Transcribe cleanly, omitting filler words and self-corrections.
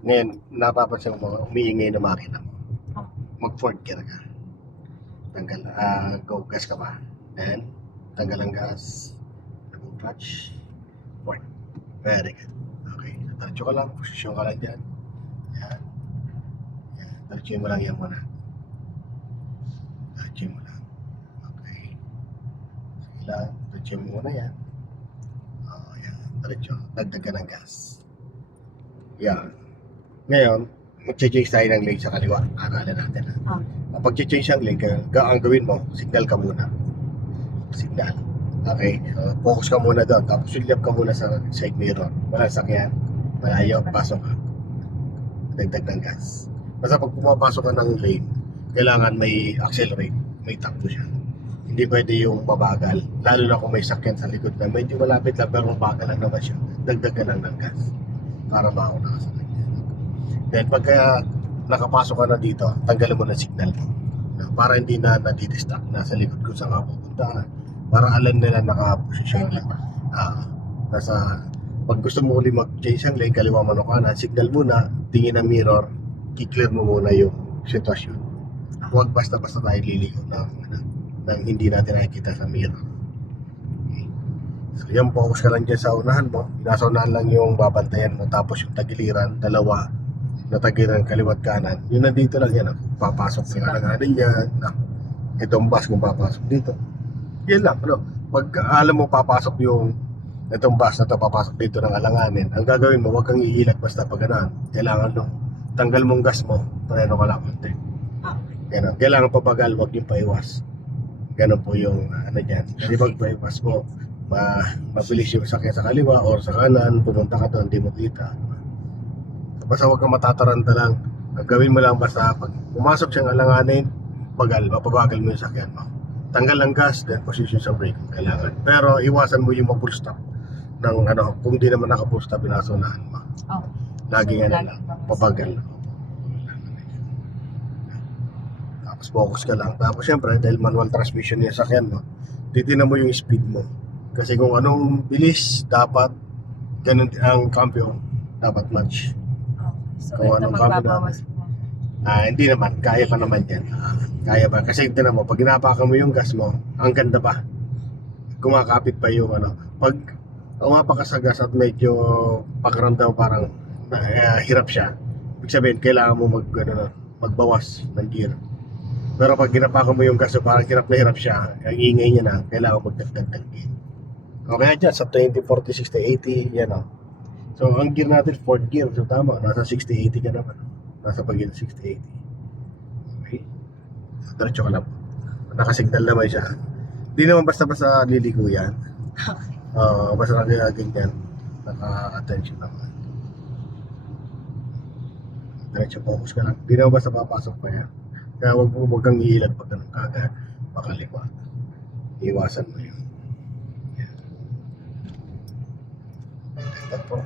Ngayon, napapansin mo, umiingay na makina mo. Oh. Mag-forward gear ka. Tanggal, go, gas ka pa. Then, tanggal ang gas. Clutch. Forward. Very good. Okay, tacho ka lang, posisyon ka lang dyan. Yan. Yan. Tacho mo lang yan muna. Tacho mo lang. Okay. Sige lang, tacho mo muna yan. Oh, yan. Tacho. Dagdag ka ng gas. Yan. Ngayon, mag-change tayo ng lane sa kaliwa. Akala natin. Oh. Kapag change ang lane, ang gawin mo, signal ka muna. Signal. Okay, so focus ka muna doon. Tapos sulyap ka muna sa side mirror. Walang sakyan. Malayo, pasok ka. Dagdag ng gas. Basta pag pumapasok ka ng lane, kailangan may accelerate. May takbo siya. Hindi pwede yung mabagal. Lalo na kung may sakyan sa likod na medyo malapit lang pero mabagal lang naman siya. Dagdag ka lang ng gas. Para mauna ka sa kanya. Then pagka nakapasok ka na dito, tanggalin mo na signal mo. Para hindi na nadidistract na sa likod kung saan ka pupunta. Para alam nila nakaposisyon lang. Nasa, pag gusto mo ulit mag-change ang lane, kaliwa mo kanan, signal muna, tingin ang mirror, i-clear mo muna yung sitwasyon. Huwag basta-basta tayo liligo ng hindi natin nakikita sa mirror. Okay. So yan, focus ka lang dyan sa unahan mo. Nasa unahan lang yung babantayan mo, tapos yung tagiliran, dalawa, na tagiliran kaliwat kanan. Yun nandito lang yan, papasok yung alanganin yan. Itong bus kung papasok dito. Yan lang, ano, pag alam mo papasok yung itong bus na ito papasok dito ng alanganin, ang gagawin mo, huwag kang iilag basta pag ganaan. Kailangan no, tanggal mong gas mo, preno ka lang konti. Ganun. Kailangan pabagal, huwag yung paiwas. Ganun po yung ano dyan. Kasi pag paiwas mo, mabilis yung sakyan sa kaliwa or sa kanan, pumunta ka doon, hindi mo kita. Basta huwag kang matataranta lang. Ang gawin mo lang basta pag pumasok siyang alanganin, mapabagal mo yung sakyan mo. Tanggal ang gas, then position sa brake kailangan. Pero iwasan mo yung mag-full stop ng ano, kung di naman naka-full stop, pinasunahan mo. Oh. Lagi nga lang, pabagal. Tapos focus ka lang. Tapos syempre, dahil manual transmission yung sakyan mo, titignan mo yung speed mo. Kasi kung anong bilis, dapat ganun ang cambio, dapat match. Oh. So, Kung ito anong magbabawas mo. Hindi naman, kaya pa naman yan. Kaya pa, kasi tinan mo, pag ginapakan mo yung gas mo, ang ganda pa. Kumakapit pa yung ano. Pag umapak ka sa gas at medyo pakiramdam parang hirap siya, ibig sabihin, kailangan mo magbawas ng gear. Pero pag ginapakan mo yung gas, so parang hirap na hirap siya, ang ingay niya na, kailangan magdagdag ng gear. Okay dyan, sa 20, 40, 60, 80, yan o. So, ang gear natin, 4th gear, so tama, nasa 60, 80 ka naman. Nasa pagin 60-80. Okay? Diretso ka lang. Nakasignal naman siya. Hindi naman basta-basta liligo yan. Basta ganyan. Naka-attention naman. Diretso focus ka lang. Hindi naman basta papasok pa yan. Kaya huwag kang iilag pag ganun kagad. Pakaliwa. Iwasan mo yun. Yan. Ito po.